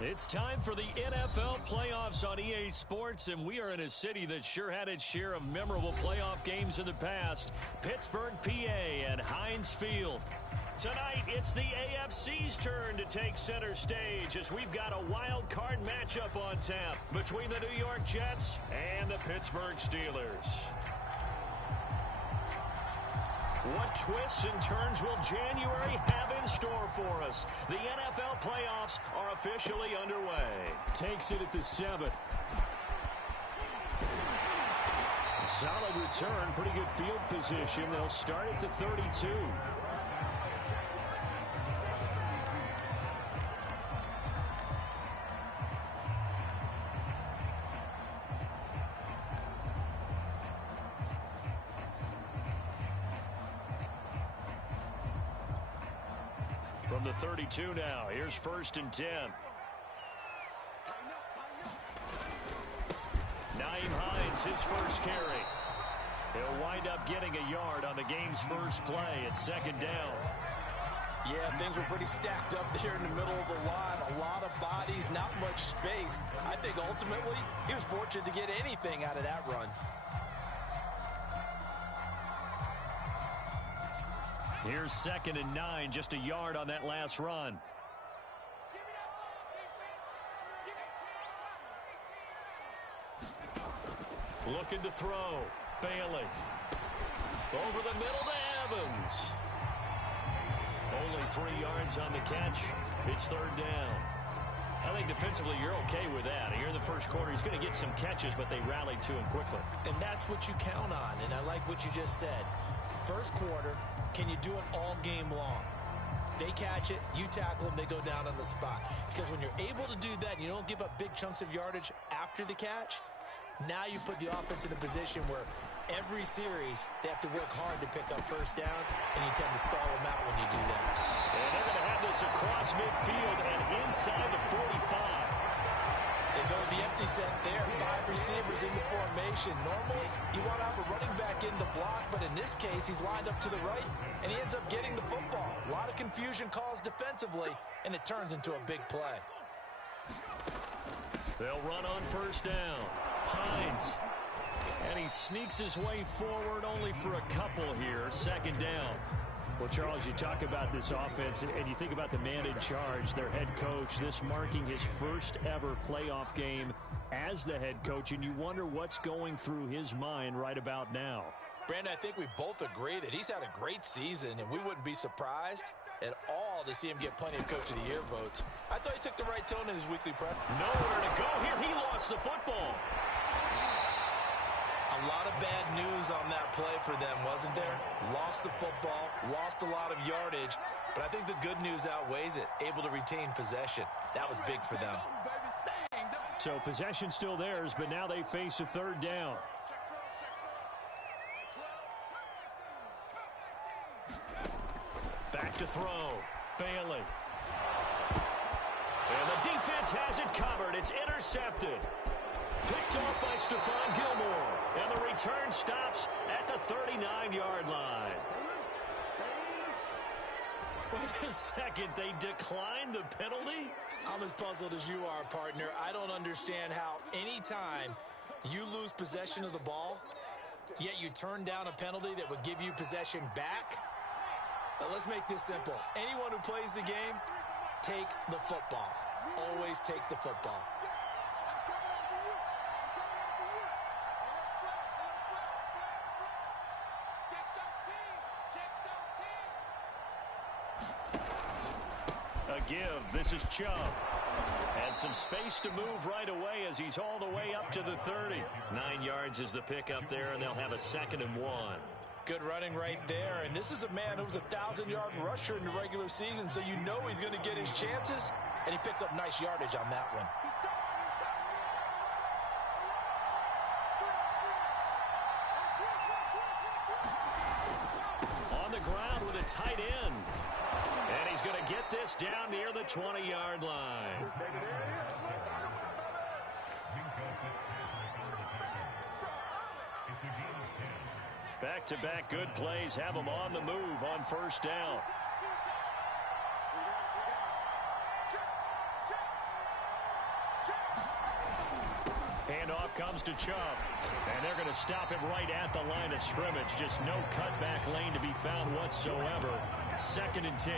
It's time for the NFL playoffs on EA Sports, and we are in a city that sure had its share of memorable playoff games in the past. Pittsburgh, PA at Heinz Field. Tonight, it's the AFC's turn to take center stage as we've got a wild card matchup on tap between the New York Jets and the Pittsburgh Steelers. What twists and turns will January have in store for us? The NFL playoffs are officially underway. Takes it at the 7. Solid return, pretty good field position. They'll start at the 32. From the 32 now, here's 1st and 10. Nyheim Hines, his first carry. He'll wind up getting a yard on the game's first play at 2nd down. Yeah, things were pretty stacked up there in the middle of the line. A lot of bodies, not much space. I think ultimately he was fortunate to get anything out of that run. Here's 2nd and 9, just a yard on that last run. Looking to throw. Bailey. Over the middle to Evans. Only 3 yards on the catch. It's 3rd down. I think defensively you're okay with that. Here in the first quarter, he's going to get some catches, but they rallied to him quickly. And that's what you count on, and I like what you just said. First quarter, can you do it all game long? They catch it, you tackle them, they go down on the spot. Because when you're able to do that and you don't give up big chunks of yardage after the catch, now you put the offense in a position where every series they have to work hard to pick up first downs, and you tend to stall them out when you do that. And they're going to have this across midfield and inside the 45. They go to the empty set there, 5 receivers in the formation. Normally, you want to have a running back in the block, but in this case, he's lined up to the right, and he ends up getting the football. A lot of confusion calls defensively, and it turns into a big play. They'll run on 1st down. Hines. And he sneaks his way forward only for a couple here. 2nd down. Well, Charles, you talk about this offense, and you think about the man in charge, their head coach, this marking his first ever playoff game as the head coach, and you wonder what's going through his mind right about now. Brandon, I think we both agree that he's had a great season, and we wouldn't be surprised at all to see him get plenty of Coach of the Year votes. I thought he took the right tone in his weekly prep. Nowhere to go here. He lost the football. A lot of bad news on that play for them, wasn't there? Lost the football, lost a lot of yardage, but I think the good news outweighs it. Able to retain possession. That was big for them. So possession still theirs, but now they face a 3rd down. Back to throw. Bailey. And the defense has it covered. It's intercepted. Picked off by Stephon Gilmore. And the return stops at the 39-yard line. Wait a second. They declined the penalty? I'm as puzzled as you are, partner. I don't understand how any time you lose possession of the ball, yet you turn down a penalty that would give you possession back. Now, let's make this simple. Anyone who plays the game, take the football. Always take the football. A give. This is Chubb. And some space to move right away as he's all the way up to the 30. 9 yards is the pickup there, and they'll have a 2nd and 1. Good running right there. And this is a man who was a 1,000-yard rusher in the regular season, so you know he's going to get his chances, and he picks up nice yardage on that one. On the ground with a tight end. And he's going to get this down near the 20-yard line. Back-to-back good plays have them on the move on 1st down. Handoff comes to Chubb. And they're going to stop him right at the line of scrimmage. Just no cutback lane to be found whatsoever. 2nd and 10.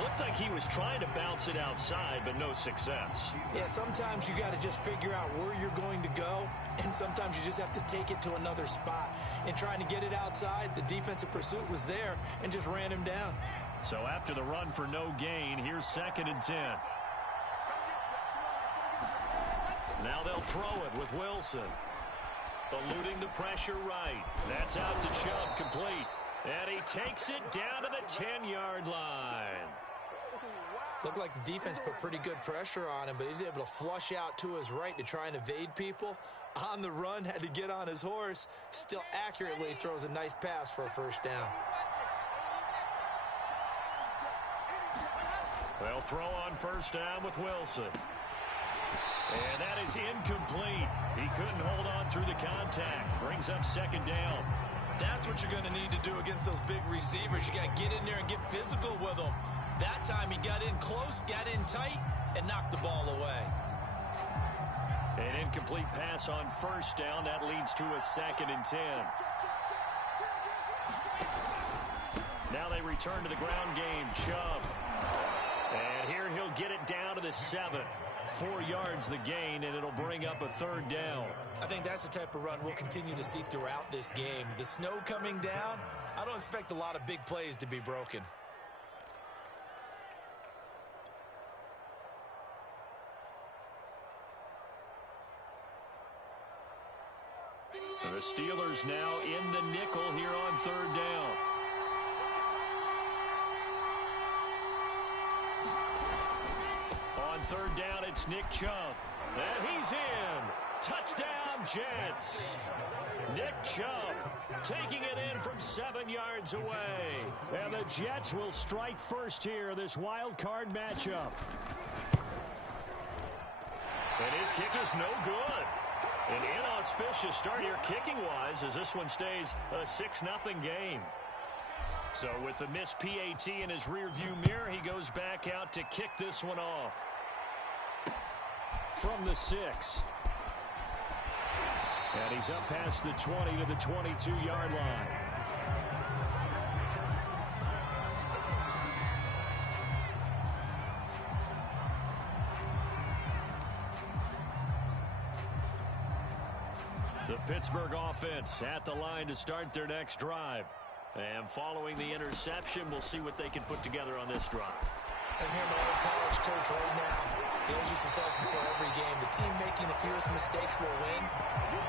Looked like he was trying to bounce it outside, but no success. Yeah, sometimes you got to just figure out where you're going to go, and sometimes you just have to take it to another spot. And trying to get it outside, the defensive pursuit was there and just ran him down. So after the run for no gain, here's 2nd and 10. Now they'll throw it with Wilson. Eluding the pressure right. That's out to Chubb, complete. And he takes it down to the 10-yard line. Looked like the defense put pretty good pressure on him, but he's able to flush out to his right to try and evade people. On the run, had to get on his horse. Still accurately throws a nice pass for a first down. They'll throw on first down with Wilson. And that is incomplete. He couldn't hold on through the contact. Brings up 2nd down. That's what you're going to need to do against those big receivers. You got to get in there and get physical with them. That time he got in close, got in tight, and knocked the ball away. An incomplete pass on first down. That leads to a 2nd and 10. Now they return to the ground game. Chubb. And here he'll get it down to the 7. 4 yards the gain, and it'll bring up a 3rd down. I think that's the type of run we'll continue to see throughout this game. The snow coming down, I don't expect a lot of big plays to be broken. The Steelers now in the nickel here on 3rd down. On 3rd down, it's Nick Chubb. And he's in. Touchdown, Jets. Nick Chubb taking it in from 7 yards away. And the Jets will strike first here, this wild card matchup. And his kick is no good. An inauspicious start here kicking-wise as this one stays a 6-0 game. So with the missed PAT in his rearview mirror, he goes back out to kick this one off. From the 6. And he's up past the 20 to the 22-yard line. The Pittsburgh offense at the line to start their next drive. And following the interception, we'll see what they can put together on this drive. I hear my old college coach right now. He always used to tell us before every game, the team making the fewest mistakes will win.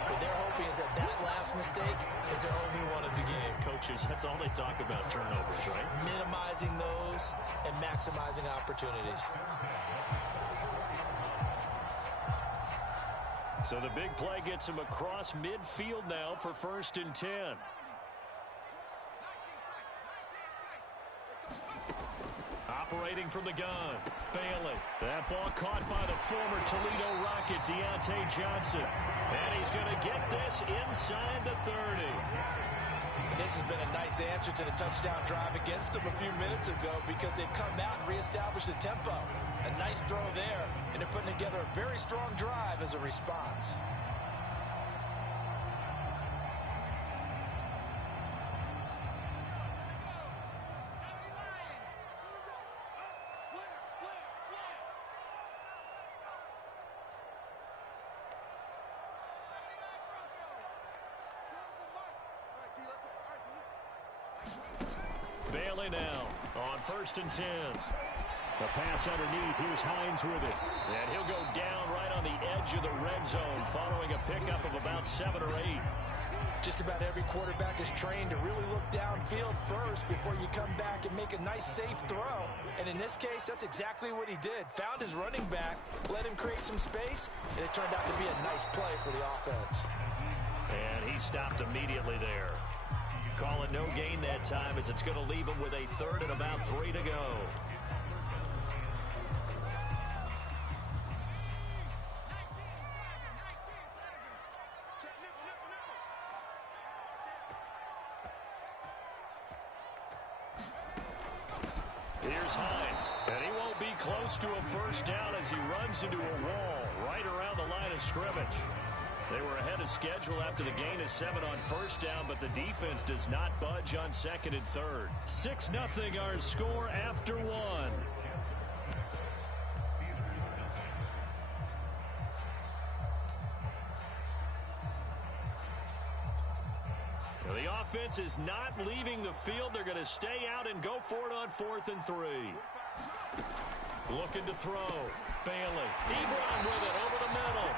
What they're hoping is that last mistake is their only one of the game. Coaches, that's all they talk about, turnovers, right? Minimizing those and maximizing opportunities. So the big play gets him across midfield now for 1st and 10. Operating from the gun. Bailey. That ball caught by the former Toledo Rocket, Deontay Johnson. And he's going to get this inside the 30. This has been a nice answer to the touchdown drive against them a few minutes ago because they've come out and reestablished the tempo. A nice throw there, and they're putting together a very strong drive as a response. Bailey now on 1st and 10. The pass underneath. Here's Hines with it. And he'll go down right on the edge of the red zone following a pickup of about 7 or 8. Just about every quarterback is trained to really look downfield first before you come back and make a nice, safe throw. And in this case, that's exactly what he did. Found his running back, let him create some space, and it turned out to be a nice play for the offense. And he stopped immediately there. Call it no gain that time as it's going to leave him with a 3rd and about 3 to go. Here's Hines, and he won't be close to a first down as he runs into a wall right around the line of scrimmage. They were ahead of schedule after the gain of 7 on first down, but the defense does not budge on second and third. 6-0 our score after 1. The offense is not leaving the field. They're going to stay out and go for it on 4th and 3. Looking to throw. Bailey. Ebron with it over the middle.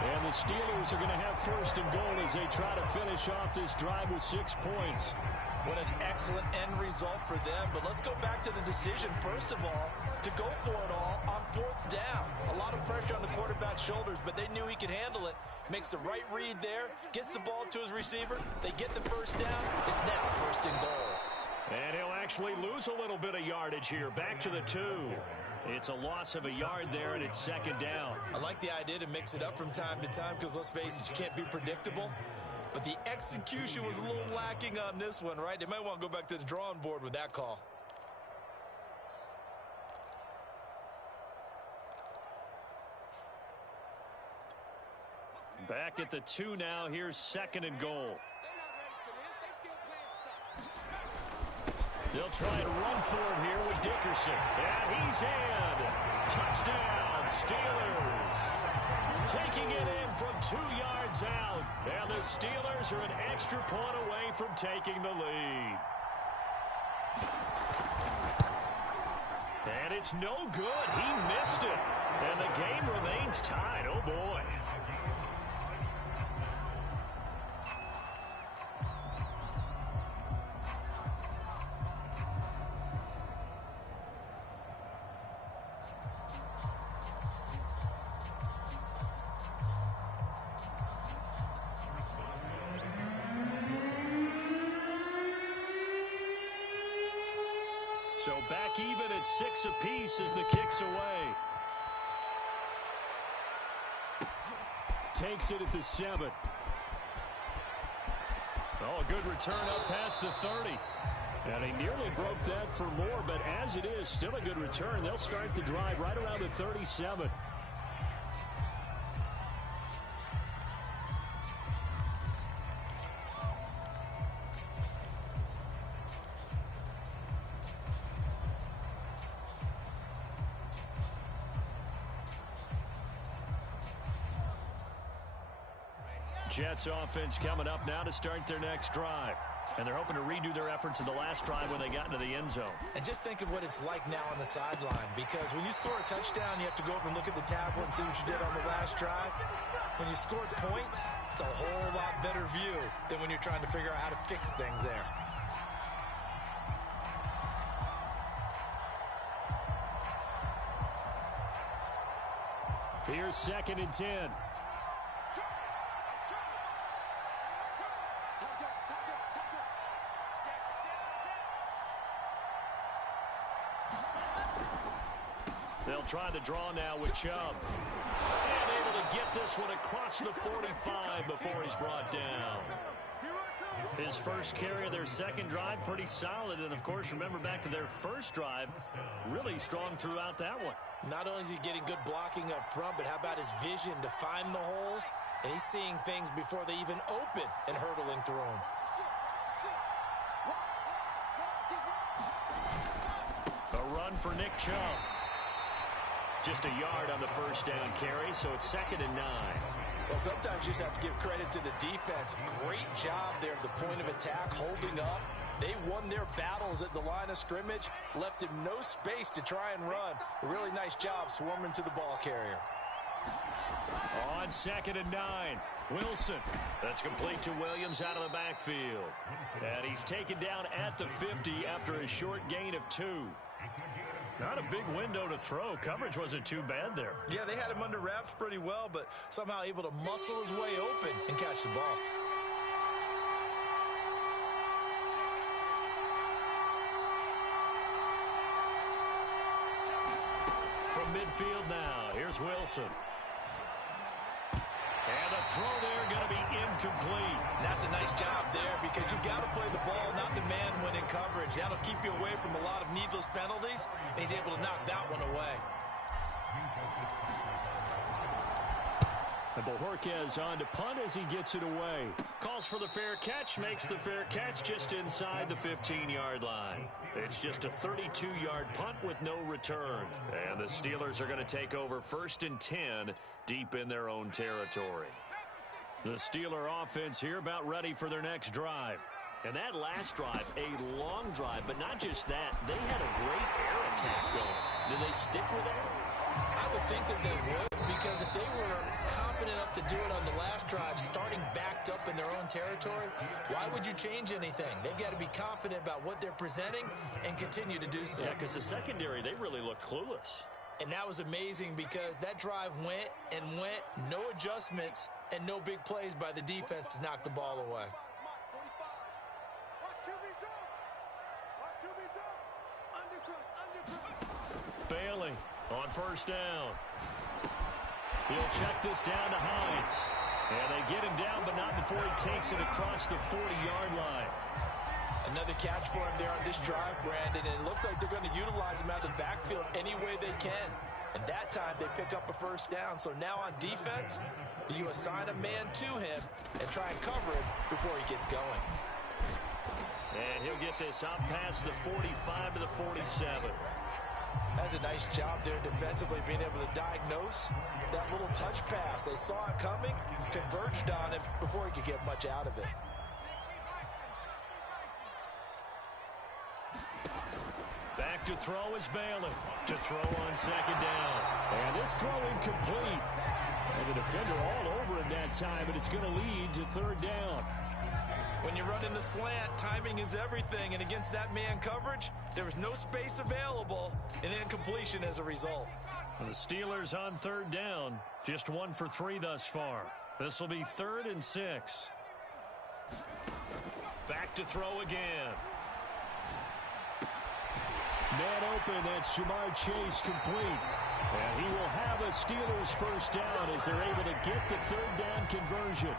And the Steelers are going to have 1st and goal as they try to finish off this drive with 6 points. What an excellent end result for them. But let's go back to the decision, first of all, to go for it all on 4th down. A lot of pressure on the quarterback's shoulders, but they knew he could handle it. Makes the right read there, gets the ball to his receiver. They get the 1st down. It's now 1st and goal. And he'll actually lose a little bit of yardage here. Back to the 2. It's a loss of a yard there, and it's 2nd down. I like the idea to mix it up from time to time because, let's face it, you can't be predictable. But the execution was a little lacking on this one, right? They might want to go back to the drawing board with that call. Back at the 2 now. Here's 2nd and goal. They'll try and run for it here with Dickerson. And he's in. Touchdown, Steelers. Taking it in from 2 yards out. And the Steelers are an extra point away from taking the lead. And it's no good. He missed it. And the game remains tied. Oh, boy. So back even at 6 apiece as the kick's away. Takes it at the 7. Oh, a good return up past the 30. And he nearly broke that for more, but as it is, still a good return. They'll start the drive right around the 37. Jets offense coming up now to start their next drive. And they're hoping to redo their efforts in the last drive when they got into the end zone. And just think of what it's like now on the sideline, because when you score a touchdown, you have to go up and look at the tablet and see what you did on the last drive. When you scored points, it's a whole lot better view than when you're trying to figure out how to fix things there. Here's 2nd and 10. They'll try the draw now with Chubb. And able to get this one across the 45 before he's brought down. His first carry of their second drive, pretty solid. And, of course, remember back to their first drive, really strong throughout that one. Not only is he getting good blocking up front, but how about his vision to find the holes? And he's seeing things before they even open and hurtling through them. A run for Nick Chubb. Just a yard on the first down carry, so it's 2nd and 9. Well, sometimes you just have to give credit to the defense. Great job there at the point of attack, holding up. They won their battles at the line of scrimmage, left him no space to try and run. A really nice job swarming to the ball carrier. On 2nd and 9, Wilson. That's complete to Williams out of the backfield. And he's taken down at the 50 after a short gain of 2. Not a big window to throw. Coverage wasn't too bad there. Yeah, they had him under wraps pretty well, but somehow able to muscle his way open and catch the ball. From midfield now, here's Wilson. And the throw there going to be incomplete. And that's a nice job there because you've got to play the ball, not the man when in coverage. That'll keep you away from a lot of needless penalties, and he's able to knock that one away. And Bojorquez on to punt as he gets it away. Calls for the fair catch, makes the fair catch just inside the 15-yard line. It's just a 32-yard punt with no return. And the Steelers are going to take over 1st and 10 deep in their own territory. The Steeler offense here about ready for their next drive. And that last drive, a long drive, but not just that. They had a great air attack going. Did they stick with that? I would think that they would, because if they were confident enough to do it on the last drive, starting backed up in their own territory, why would you change anything? They've got to be confident about what they're presenting and continue to do so. Yeah, because the secondary, they really look clueless. And that was amazing because that drive went and went, no adjustments and no big plays by the defense to knock the ball away. Bailey on 1st down. He'll check this down to Hines. And they get him down, but not before he takes it across the 40-yard line. Another catch for him there on this drive, Brandon, and it looks like they're going to utilize him out of the backfield any way they can. And that time they pick up a 1st down. So now on defense, do you assign a man to him and try and cover him before he gets going? And he'll get this out past the 45 to the 47. That's a nice job there defensively, being able to diagnose that little touch pass. They saw it coming, converged on it before he could get much out of it. Back to throw is Bailey. To throw on 2nd down. And this throw incomplete. And the defender all over him that time, but it's going to lead to 3rd down. When you run in the slant, timing is everything. And against that man coverage, there was no space available, and incompletion as a result. And the Steelers on 3rd down, just 1 for 3 thus far. This will be 3rd and 6. Back to throw again. Man open, that's Ja'Marr Chase complete. And he will have a Steelers 1st down as they're able to get the 3rd down conversion.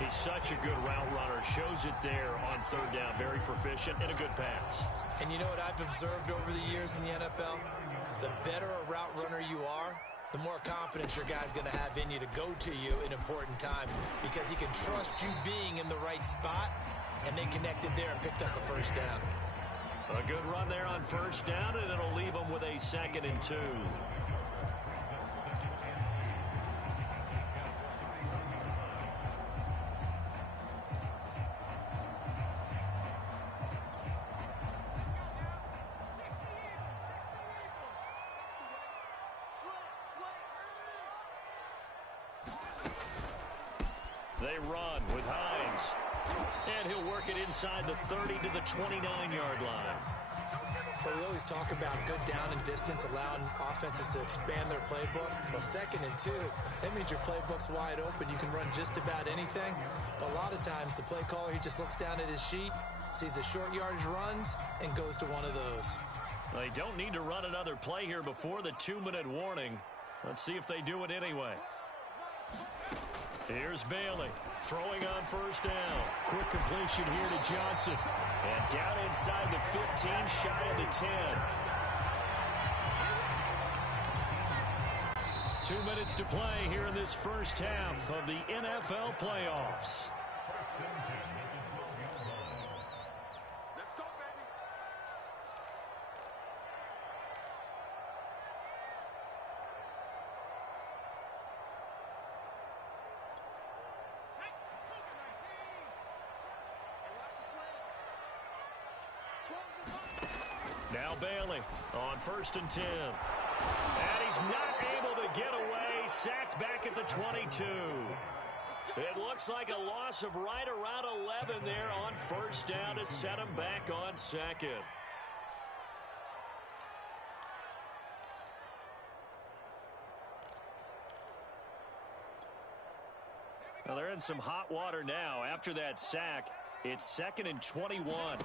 He's such a good route runner. Shows it there on 3rd down. Very proficient and a good pass. And you know what I've observed over the years in the NFL? The better a route runner you are, the more confidence your guy's going to have in you to go to you in important times, because he can trust you being in the right spot, and they connected there and picked up the 1st down. A good run there on 1st down, and it'll leave them with a 2nd and 2. They run with Hines. And he'll work it inside the 30 to the 29-yard line. Well, we always talk about good down and distance, allowing offenses to expand their playbook. Well, 2nd and 2, that means your playbook's wide open. You can run just about anything. But a lot of times, the play caller, he just looks down at his sheet, sees the short yardage runs, and goes to one of those. They don't need to run another play here before the 2-minute warning. Let's see if they do it anyway. Here's Bailey throwing on 1st down. Quick completion here to Johnson. And down inside the 15, shy of the 10. 2 minutes to play here in this 1st half of the NFL playoffs. Now Bailey on 1st and 10. And he's not able to get away. Sacked back at the 22. It looks like a loss of right around 11 there on 1st down to set him back on 2nd. Well, they're in some hot water now. After that sack, it's 2nd and 21.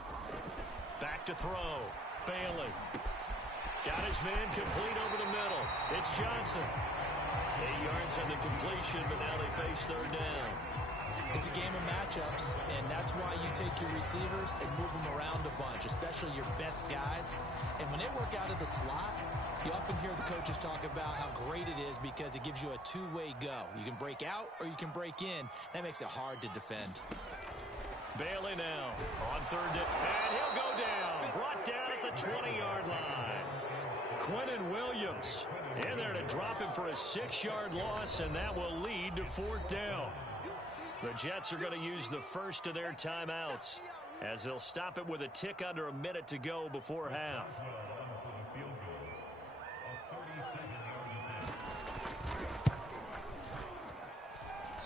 Back to throw. Bailey. Got his man complete over the middle. It's Johnson. 8 yards on the completion, but now they face 3rd down. It's a game of matchups, and that's why you take your receivers and move them around a bunch, especially your best guys. And when they work out of the slot, You often hear the coaches talk about how great it is because it gives you a two-way go. You can break out or you can break in. That makes it hard to defend. Bailey now on third down, and he'll go down. Brought down at the 20-yard line. Quinnen Williams in there to drop him for a 6-yard loss, and that will lead to fourth down. The Jets are going to use the first of their timeouts as they'll stop it with a tick under a minute to go before half.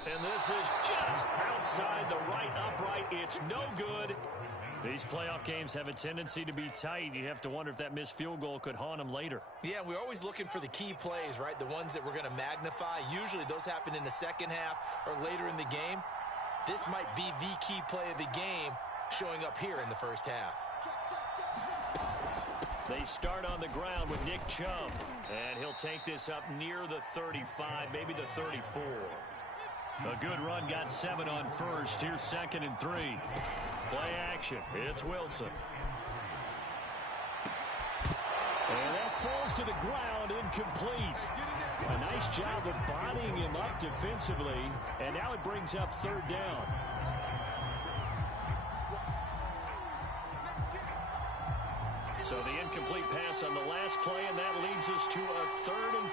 And this is just outside the right upright. It's no good. These playoff games have a tendency to be tight. You have to wonder if that missed field goal could haunt them later. Yeah, we're always looking for the key plays, right? The ones that we're going to magnify. Usually those happen in the second half or later in the game. This might be the key play of the game showing up here in the first half. They start on the ground with Nick Chubb. And he'll take this up near the 35, maybe the 34. A good run, got 7 on first. Here's 2nd and 3. Play action. It's Wilson. And that falls to the ground, incomplete. A nice job of bodying him up defensively. And now it brings up third down. So the incomplete pass on the last play, and that leads us to a 3rd and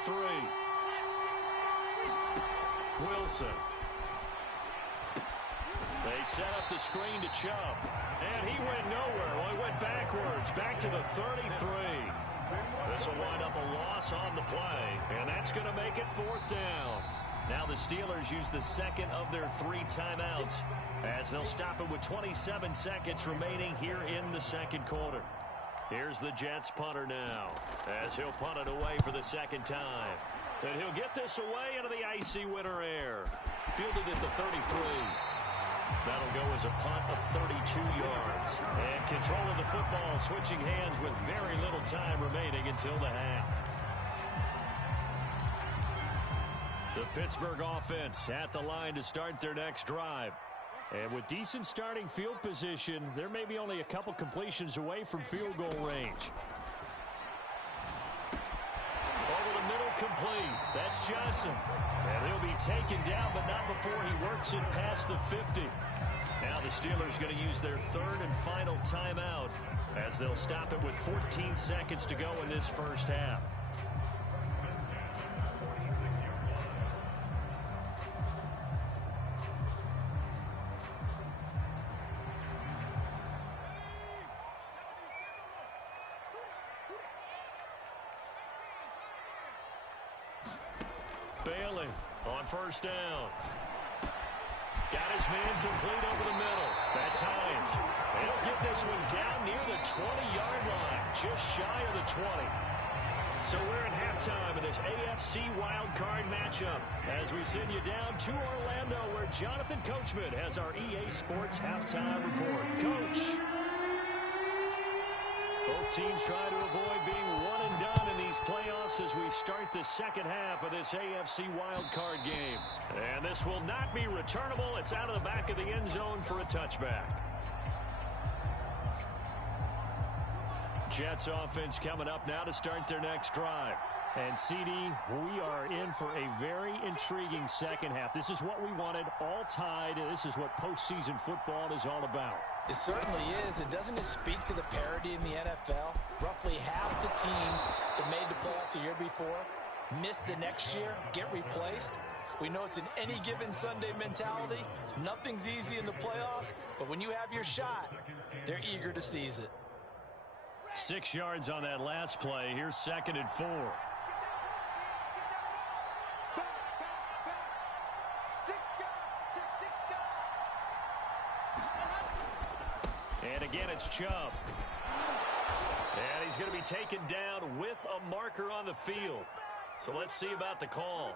3. Wilson. They set up the screen to Chubb. And he went nowhere. Well, he went backwards, back to the 33. This will wind up a loss on the play, and that's going to make it 4th down. Now the Steelers use the second of their 3 timeouts as they'll stop it with 27 seconds remaining here in the second quarter. Here's the Jets punter now as he'll punt it away for the second time. And he'll get this away into the icy winter air. Fielded at the 33. That'll go as a punt of 32 yards. And control of the football switching hands with very little time remaining until the half. The Pittsburgh offense at the line to start their next drive. And with decent starting field position, there may be only a couple completions away from field goal range. Over the middle, complete. That's Johnson. And he'll be taken down, but not before he works it past the 50. Now the Steelers going to use their 3rd and final timeout as they'll stop it with 14 seconds to go in this first half. Bailey on first down. Got his man complete over the middle. That's Hines. He'll get this one down near the 20-yard line, just shy of the 20. So we're in halftime of this AFC wildcard matchup as we send you down to Orlando where Jonathan Coachman has our EA Sports halftime report. Coach. Both teams try to avoid being one and done in these playoffs as we start the second half of this AFC wildcard game. And this will not be returnable. It's out of the back of the end zone for a touchback. Jets offense coming up now to start their next drive. And, CD, we are in for a very intriguing second half. This is what we wanted, all tied. This is what postseason football is all about. It certainly is. And doesn't it speak to the parity in the NFL? Roughly half the teams that made the playoffs the year before miss the next year, get replaced. We know it's an any given Sunday mentality. Nothing's easy in the playoffs, but when you have your shot, they're eager to seize it. 6 yards on that last play. Here's 2nd and 4. And again, it's Chubb. And he's going to be taken down with a marker on the field. So let's see about the call.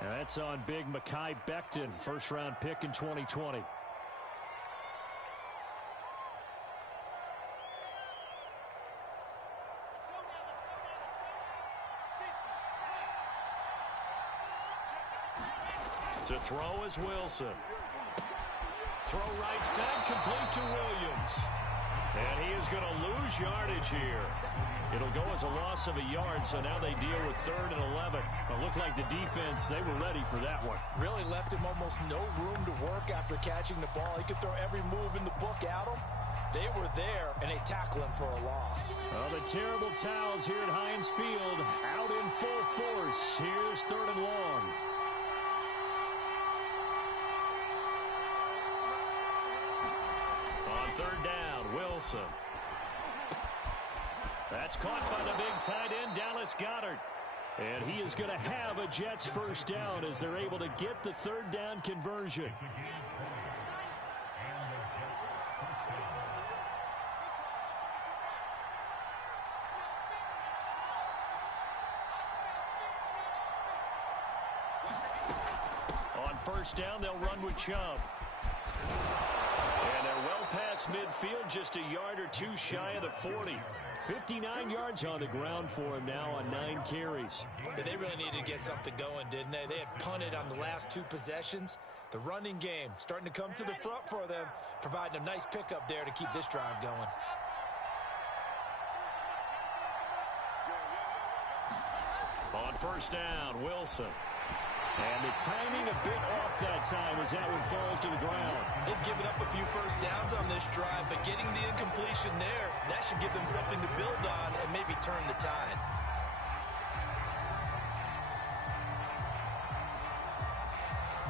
And that's on big Mekhi Becton, first-round pick in 2020. To throw is Wilson. Throw right side, complete to Williams. And he is going to lose yardage here. It'll go as a loss of a yard, so now they deal with 3rd and 11. It looked like the defense, they were ready for that one. Really left him almost no room to work after catching the ball. He could throw every move in the book at him. They were there, and they tackle him for a loss. Well, the terrible towels here at Heinz Field out in full force. Here's 3rd and long. On 3rd down, Wilson. That's caught by the big tight end, Dallas Goedert. And he is going to have a Jets first down as they're able to get the 3rd down conversion. On first down, they'll run with Chubb. And they're well past midfield, just a yard or two shy of the 40. 59 yards on the ground for him now on 9 carries. They really needed to get something going, didn't they? They had punted on the last 2 possessions. The running game starting to come to the front for them, providing a nice pickup there to keep this drive going. On first down, Wilson. And the timing a bit off that time as that one falls to the ground. They've given up a few first downs on this drive, but getting the incompletion there, that should give them something to build on and maybe turn the tide.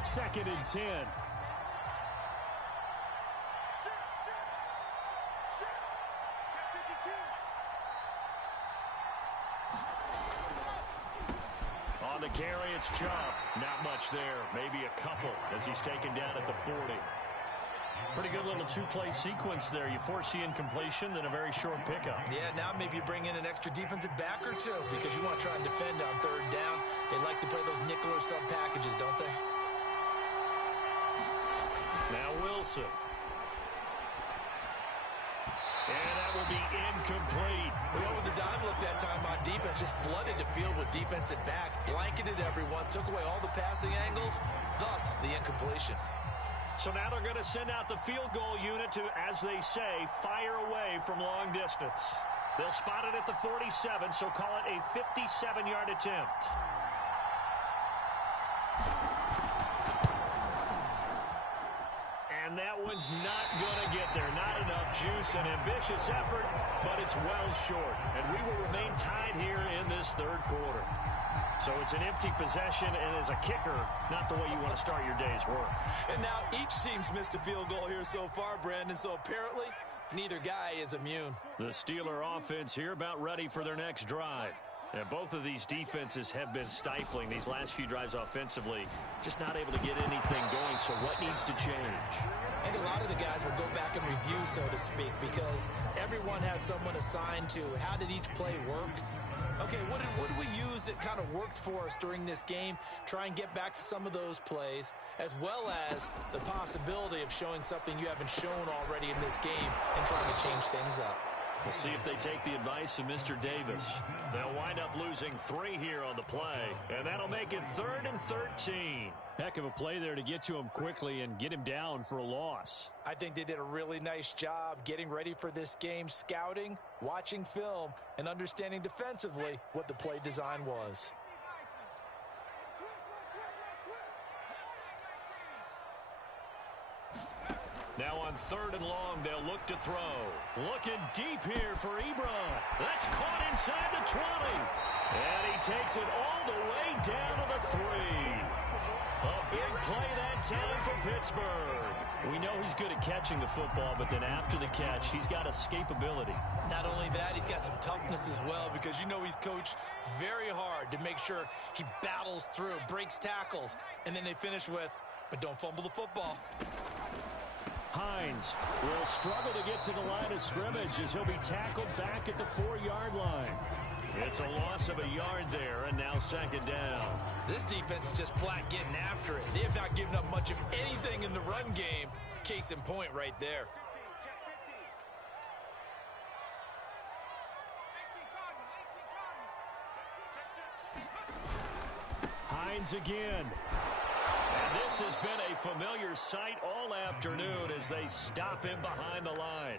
Second and 10. On the carry, it's Chubb. Not much there. Maybe a couple as he's taken down at the 40. Pretty good little 2-play sequence there. You force the incompletion, then a very short pickup. Yeah, now maybe you bring in an extra defensive back or 2 because you want to try and defend on 3rd down. They like to play those nickel or sub packages, don't they? Now Wilson. And that will be incomplete. We went with the dime look that time on defense. Just flooded the field with defensive backs. Blanketed everyone. Took away all the passing angles. Thus, the incompletion. So now they're going to send out the field goal unit to, as they say, fire away from long distance. They'll spot it at the 47, so call it a 57-yard attempt. And that one's not going to get there. Not enough juice. An ambitious effort, but it's well short. And we will remain tied here in this 3rd quarter. So it's an empty possession, and as a kicker, not the way you want to start your day's work. And now each team's missed a field goal here so far, Brandon. So apparently, neither guy is immune. The Steeler offense here about ready for their next drive. And both of these defenses have been stifling these last few drives offensively. Just not able to get anything going, so what needs to change? I think a lot of the guys will go back and review, so to speak, because everyone has someone assigned to how did each play work. Okay, what did we use that kind of worked for us during this game? Try and get back to some of those plays, as well as the possibility of showing something you haven't shown already in this game and trying to change things up. We'll see if they take the advice of Mr. Davis. They'll wind up losing 3 here on the play, and that'll make it 3rd and 13. Heck of a play there to get to him quickly and get him down for a loss. I think they did a really nice job getting ready for this game, scouting, watching film, and understanding defensively what the play design was. Now on 3rd and long, they'll look to throw. Looking deep here for Ebron. That's caught inside the 20. And he takes it all the way down to the 3. A big play that time for Pittsburgh. We know he's good at catching the football, but then after the catch, he's got escapability. Not only that, he's got some toughness as well, because you know he's coached very hard to make sure he battles through, breaks tackles, and then they finish with, but don't fumble the football. Hines will struggle to get to the line of scrimmage as he'll be tackled back at the 4-yard line. It's a loss of a yard there, and now 2nd down. This defense is just flat getting after it. They have not given up much of anything in the run game. Case in point right there. Hines again. And this has been a familiar sight all afternoon as they stop him behind the line.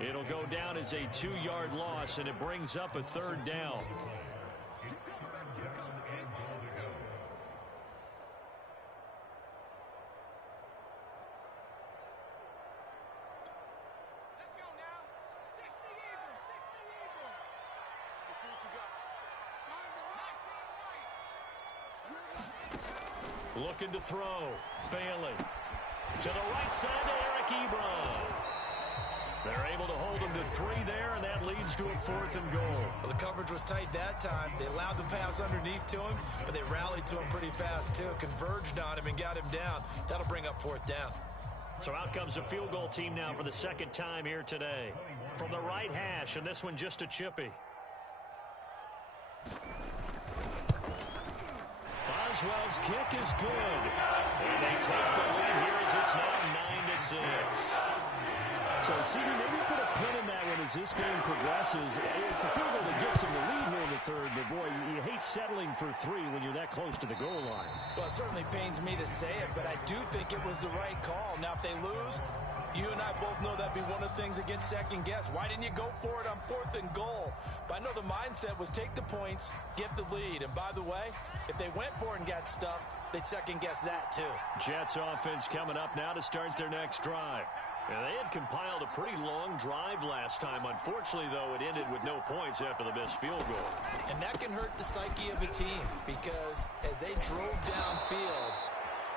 It'll go down as a 2-yard loss, and it brings up a third down. Looking to throw. Failing. To the right side to Eric Ebron. They're able to hold him to 3 there, and that leads to a 4th and goal. Well, the coverage was tight that time. They allowed the pass underneath to him, but they rallied to him pretty fast, too. Converged on him and got him down. That'll bring up 4th down. So out comes a field goal team now for the 2nd time here today. From the right hash, and this one just a chippy. Boswell's kick is good. And they take the lead here as it's now 9-6. So, CD, maybe put a pin in that one as this game progresses. It's a field goal that gets them the lead here in the 3rd, but boy, you hate settling for 3 when you're that close to the goal line. Well, it certainly pains me to say it, but I do think it was the right call. Now, if they lose, you and I both know that'd be one of the things that gets second guess. Why didn't you go for it on 4th and goal? But I know the mindset was take the points, get the lead. And by the way, if they went for it and got stuffed, they'd second guess that too. Jets offense coming up now to start their next drive. And they had compiled a pretty long drive last time. Unfortunately, though, it ended with no points after the missed field goal. And that can hurt the psyche of a team because as they drove downfield,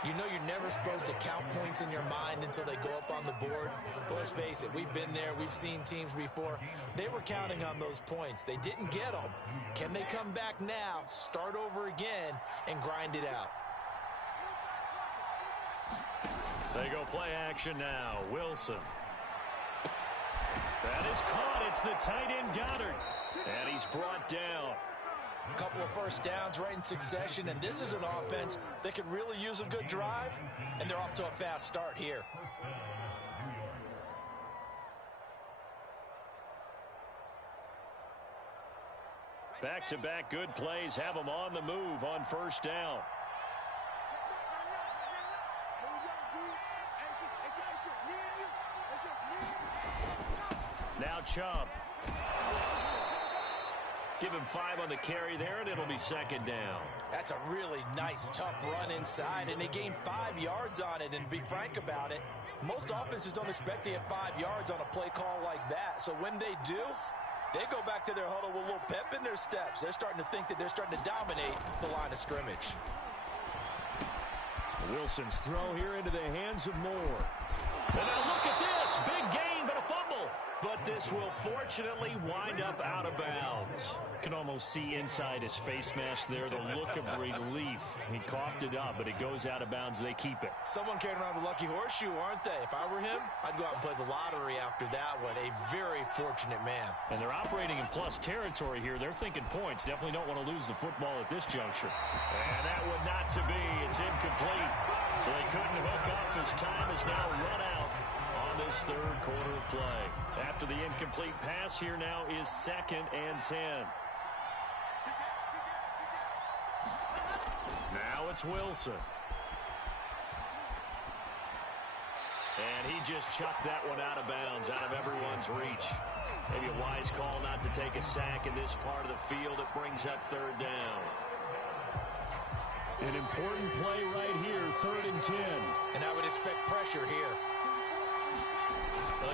you know you're never supposed to count points in your mind until they go up on the board. But let's face it, we've been there. We've seen teams before. They were counting on those points. They didn't get them. Can they come back now, start over again, and grind it out? They go play action now. Wilson. That is caught. It's the tight end Goddard. And he's brought down. A couple of first downs right in succession, and this is an offense that could really use a good drive, and they're off to a fast start here. Back-to-back good plays have them on the move on first down. Now Chubb. Give him 5 on the carry there, and it'll be 2nd down. That's a really nice, tough run inside, and they gained 5 yards on it. And to be frank about it, most offenses don't expect to get 5 yards on a play call like that. So when they do, they go back to their huddle with a little pep in their steps. They're starting to think that they're starting to dominate the line of scrimmage. Wilson's throw here into the hands of Moore. And now look at this. Big gain, but a fumble. But this will fortunately wind up out of bounds. Can almost see inside his face mask there the look of relief. He coughed it up, but it goes out of bounds. They keep it. Someone carrying around the lucky horseshoe, aren't they? If I were him, I'd go out and play the lottery after that one. A very fortunate man. And they're operating in plus territory here. They're thinking points. Definitely don't want to lose the football at this juncture. And that would not to be. It's incomplete. So they couldn't hook up as time is now run out on this 3rd quarter of play. After the incomplete pass, here now is 2nd and 10. Now it's Wilson. And he just chucked that one out of bounds, out of everyone's reach. Maybe a wise call not to take a sack in this part of the field. It brings up 3rd down. An important play right here, 3rd and 10. And I would expect pressure here.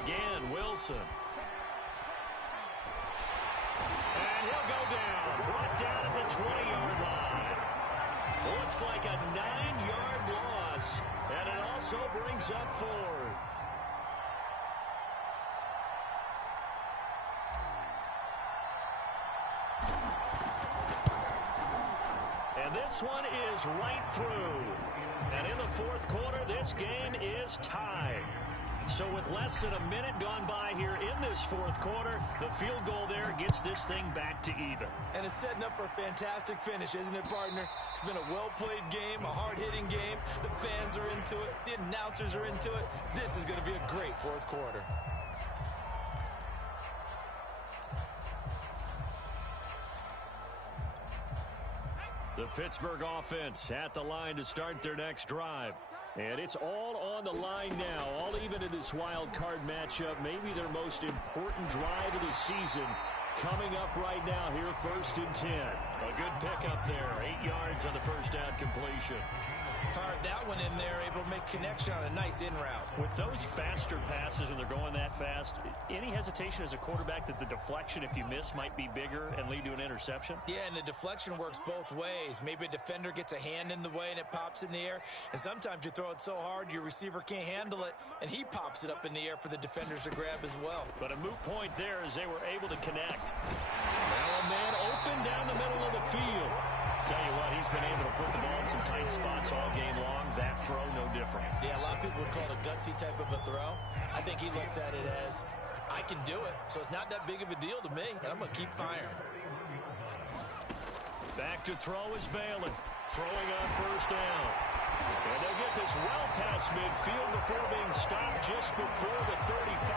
Again, Wilson. And he'll go down. Brought down at the 20-yard line. Looks like a 9-yard loss. And it also brings up 4th. And this one is right through. And in the 4th quarter, this game is tied. So with less than a minute gone by here in this 4th quarter, the field goal there gets this thing back to even. And it's setting up for a fantastic finish, isn't it, partner? It's been a well-played game, a hard-hitting game. The fans are into it. The announcers are into it. This is going to be a great 4th quarter. The Pittsburgh offense at the line to start their next drive. And it's all on the line now, all even in this wild card matchup. Maybe their most important drive of the season coming up right now here, 1st and 10. A good pickup there, 8 yards on the first down completion. Fired that one in there, able to make connection on a nice in route. With those faster passes and they're going that fast, any hesitation as a quarterback that the deflection, if you miss, might be bigger and lead to an interception? Yeah, and the deflection works both ways. Maybe a defender gets a hand in the way and it pops in the air. And sometimes you throw it so hard your receiver can't handle it, and he pops it up in the air for the defenders to grab as well. But a moot point there as they were able to connect. Now a man open down the middle of the field. Tell you what, he's been able to put the ball in some tight spots all game long. That throw, no different. Yeah, a lot of people would call it a gutsy type of a throw. I think he looks at it as, I can do it, so it's not that big of a deal to me, and I'm going to keep firing. Back to throw is Bailey. Throwing on first down. And they get this well past midfield before being stopped just before the 35.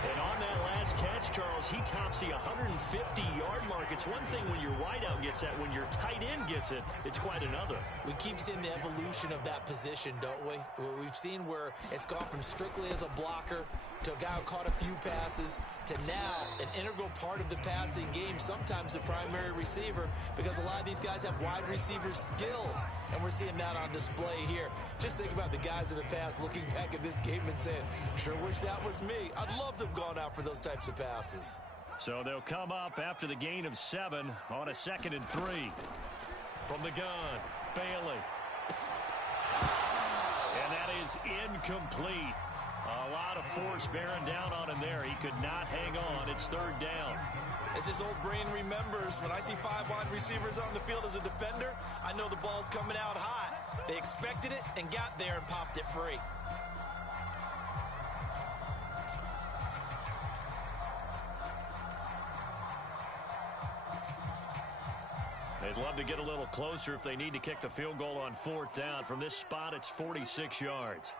And on that last catch, Charles, he tops the 150-yard mark. It's one thing when your wideout gets that. When your tight end gets it, it's quite another. We keep seeing the evolution of that position, don't we? Where we've seen where it's gone from strictly as a blocker to a guy who caught a few passes to now an integral part of the passing game, sometimes the primary receiver, because a lot of these guys have wide receiver skills, and we're seeing that on display here. Just think about the guys in the past looking back at this game and saying, sure wish that was me. I'd love to have gone out for those types of passes. So they'll come up after the gain of 7 on a 2nd and 3. From the gun, Bailey. And that is incomplete. A lot of force bearing down on him there. He could not hang on. It's 3rd down. As his old brain remembers, when I see 5 wide receivers on the field as a defender, I know the ball's coming out hot. They expected it and got there and popped it free. They'd love to get a little closer if they need to kick the field goal on 4th down. From this spot, it's 46 yards.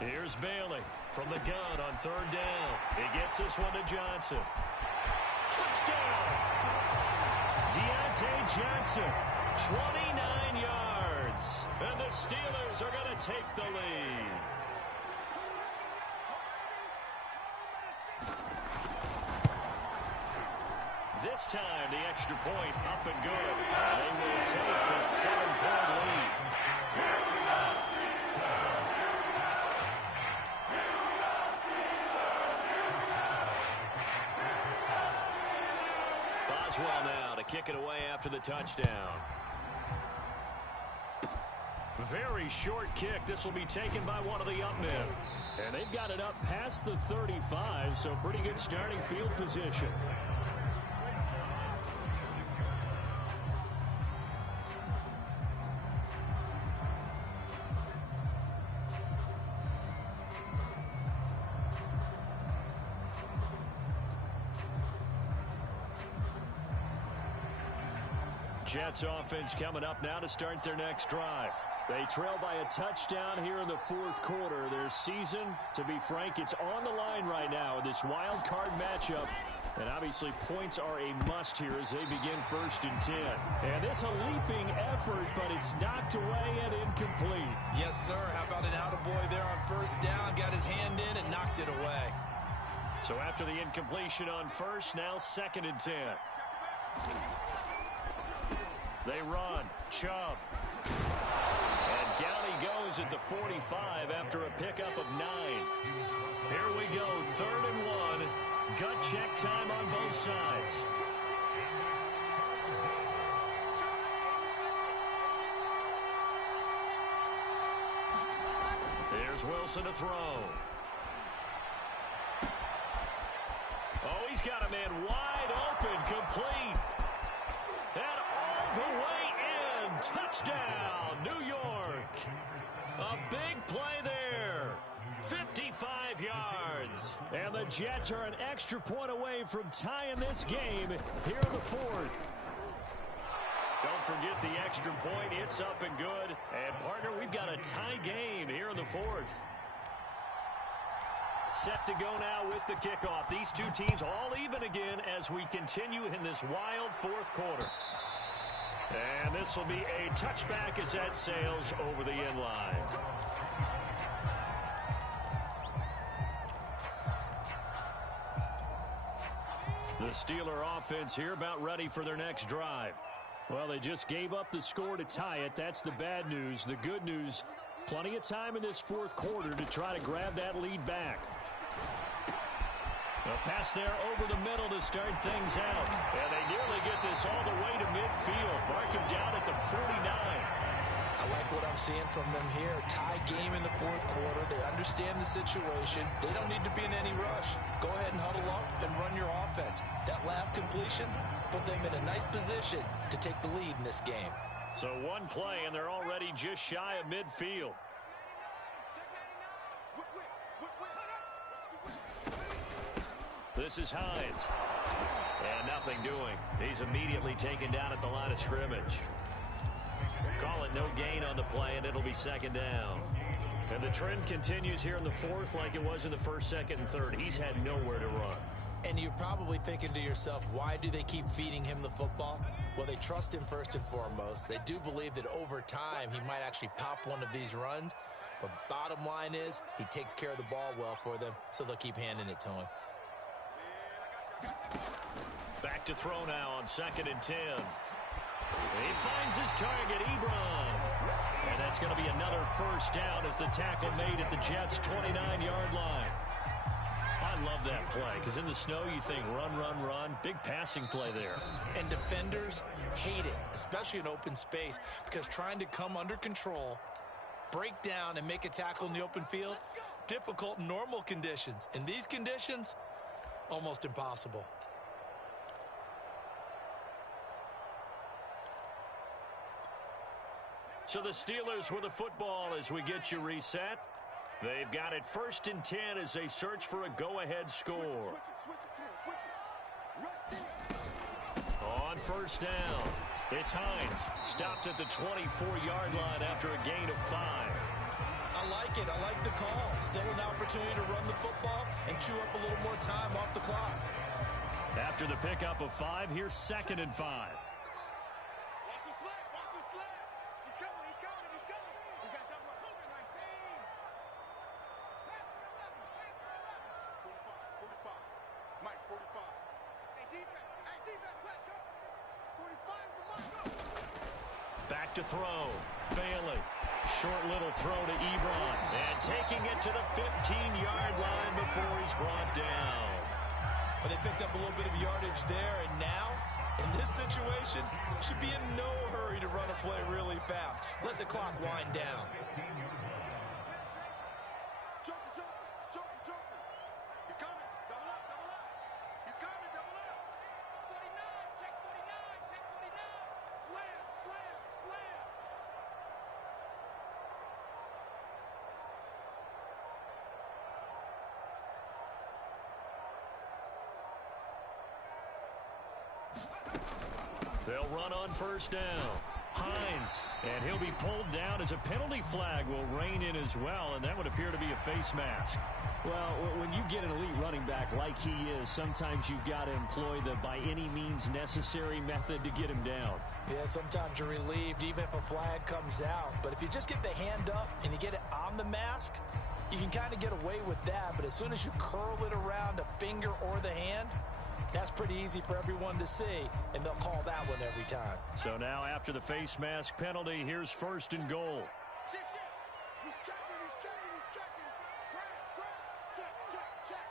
Here's Bailey from the gun on 3rd down. He gets this one to Johnson. Touchdown! Deontay Johnson, 29 yards. And the Steelers are going to take the lead. This time, the extra point up and good. They will take a 7-point lead. Boswell now to kick it away after the touchdown. Very short kick. This will be taken by one of the up men. And they've got it up past the 35, so pretty good starting field position. Jets offense coming up now to start their next drive. They trail by a touchdown here in the 4th quarter. Their season, to be frank, it's on the line right now in this wild card matchup. And obviously points are a must here as they begin 1st and 10. And it's a leaping effort, but it's knocked away and incomplete. Yes, sir. How about an attaboy there on 1st down? Got his hand in and knocked it away. So after the incompletion on 1st, now 2nd and 10. They run. Chubb. And down he goes at the 45 after a pickup of 9. Here we go, 3rd and 1. Gut check time on both sides. There's Wilson to throw. Oh, he's got a man wide open, complete. And all the way in. Touchdown, New York. A big play there. 55 yards. And the Jets are an extra point away from tying this game here in the 4th. Don't forget the extra point. It's up and good. And, partner, we've got a tie game here in the 4th. Set to go now with the kickoff. These two teams all even again as we continue in this wild fourth quarter. And this will be a touchback as that sails over the end line. The Steeler offense here about ready for their next drive. Well, they just gave up the score to tie it. That's the bad news. The good news, plenty of time in this fourth quarter to try to grab that lead back. A pass there over the middle to start things out. And they nearly get this all the way to midfield. Mark him down at the 49. I like what I'm seeing from them here. Tie game in the fourth quarter. They understand the situation. They don't need to be in any rush. Go ahead and huddle up and run your offense. That last completion put them in a nice position to take the lead in this game. So one play, and they're already just shy of midfield. This is Hines. And nothing doing. He's immediately taken down at the line of scrimmage. Call it no gain on the play, and it'll be second down. And the trend continues here in the fourth like it was in the first, second, and third. He's had nowhere to run. And you're probably thinking to yourself, why do they keep feeding him the football? Well, they trust him first and foremost. They do believe that over time he might actually pop one of these runs. But bottom line is he takes care of the ball well for them, so they'll keep handing it to him. Back to throw now on 2nd and 10. He finds his target, Ebron. And that's going to be another first down as the tackle made at the Jets' 29-yard line. I love that play because in the snow you think run, run, run. Big passing play there. And defenders hate it, especially in open space, because trying to come under control, break down, and make a tackle in the open field, difficult in normal conditions. In these conditions, almost impossible. So the Steelers with the football as we get you reset. They've got it 1st and 10 as they search for a go-ahead score. On first down, it's Hines. Stopped at the 24-yard line after a gain of 5. I like it. I like the call. Still an opportunity to run the football and chew up a little more time off the clock. After the pickup of 5, here's 2nd and 5. Back to throw. Bailey. Short little throw to Ebron. And taking it to the 15-yard line before he's brought down. But they picked up a little bit of yardage there, and now, in this situation, should be in no hurry to run a play really fast. Let the clock wind down. He's coming. Double up, double up. He's coming, double up. 49, check 49, check 49. Slam, slam, slam. They'll run on first down. Hines, and he'll be pulled down as a penalty flag will rein in as well, and that would appear to be a face mask. Well, when you get an elite running back like he is, sometimes you've got to employ the by any means necessary method to get him down. Yeah, sometimes you're relieved even if a flag comes out. But if you just get the hand up and you get it on the mask, you can kind of get away with that. But as soon as you curl it around a finger or the hand, that's pretty easy for everyone to see, and they'll call that one every time. So now after the face mask penalty, here's 1st and goal. He's checking, he's checking, he's checking. Check,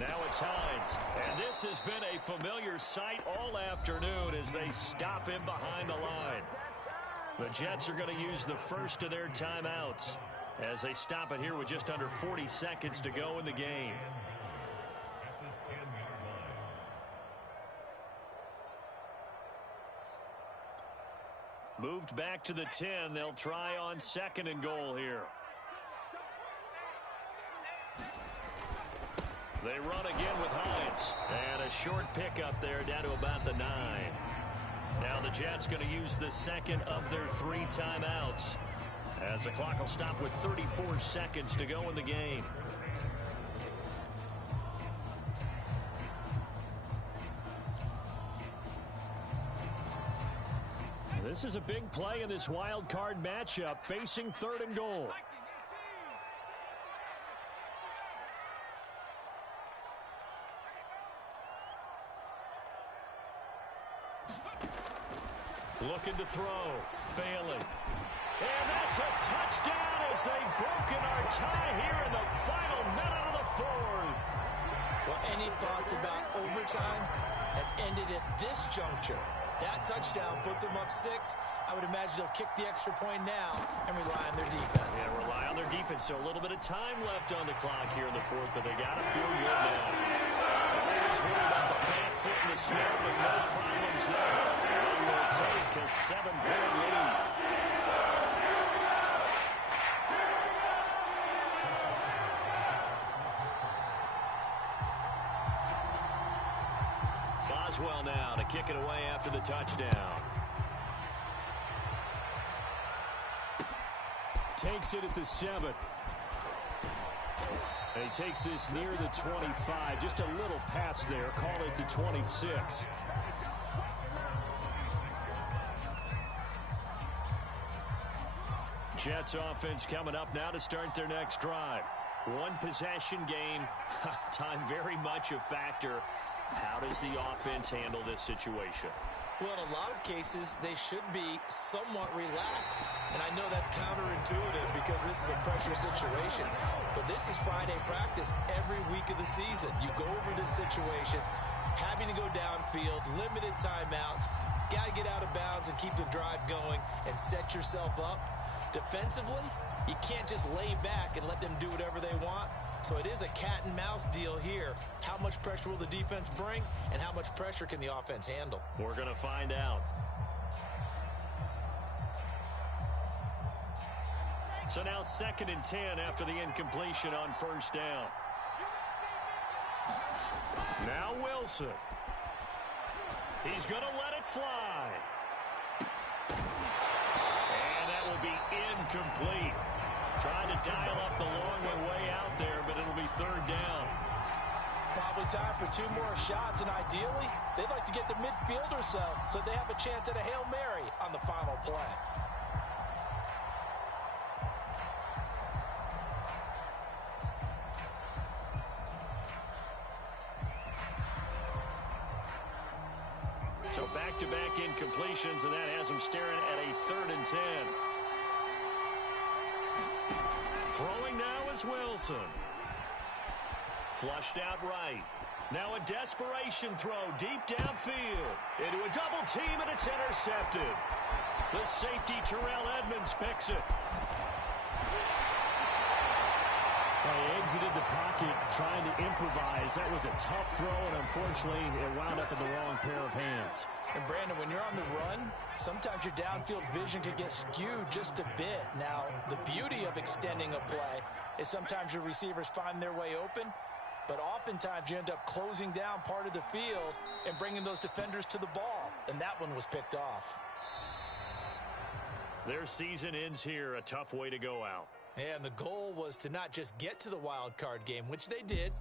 Now it's Hines, and this has been a familiar sight all afternoon as they stop him behind the line. The Jets are going to use the first of their timeouts as they stop it here with just under 40 seconds to go in the game. Moved back to the 10. They'll try on 2nd and goal here. They run again with Hines. And a short pickup there down to about the 9. Now the Jets going to use the second of their 3 timeouts As the clock will stop with 34 seconds to go in the game. This is a big play in this wild card matchup, facing 3rd and goal. Looking to throw. Bailey. And that's a touchdown as they've broken our tie here in the final minute of the 4th. Well, any thoughts about overtime have ended at this juncture. That touchdown puts them up 6. I would imagine they'll kick the extra point now and rely on their defense. Yeah, rely on their defense. So a little bit of time left on the clock here in the 4th, but they got to feel good now. Always worried about the pant foot and the snow, but no problems there. They will take a 7-point lead. Boswell now to kick it away after the touchdown. Takes it at the 7. And he takes this near the 25. Just a little pass there. Call it the 26. Jets offense coming up now to start their next drive. One possession game. Time very much a factor. How does the offense handle this situation? Well, in a lot of cases, they should be somewhat relaxed. And I know that's counterintuitive because this is a pressure situation. But this is Friday practice every week of the season. You go over this situation, having to go downfield, limited timeouts, got to get out of bounds and keep the drive going and set yourself up. Defensively, you can't just lay back and let them do whatever they want. So it is a cat and mouse deal here. How much pressure will the defense bring, and how much pressure can the offense handle? We're going to find out. So now 2nd and 10 after the incompletion on 1st down. Now Wilson. He's going to let it fly. And that will be incomplete. Trying to dial up the long way out there, but it'll be 3rd down. Probably time for 2 more shots, and ideally, they'd like to get to midfield or so they have a chance at a Hail Mary on the final play. So back-to-back incompletions, and that has them staring at a 3rd and 10. Throwing now is Wilson. Flushed out right. Now a desperation throw deep downfield. Into a double team, and it's intercepted. The safety, Terrell Edmonds, picks it. Well, he exited the pocket trying to improvise. That was a tough throw, and unfortunately, it wound up in the wrong pair of hands. And Brandon, when you're on the run, sometimes your downfield vision can get skewed just a bit. Now, the beauty of extending a play is sometimes your receivers find their way open, but oftentimes you end up closing down part of the field and bringing those defenders to the ball, and that one was picked off. Their season ends here, a tough way to go out. And the goal was to not just get to the wild card game, which they did,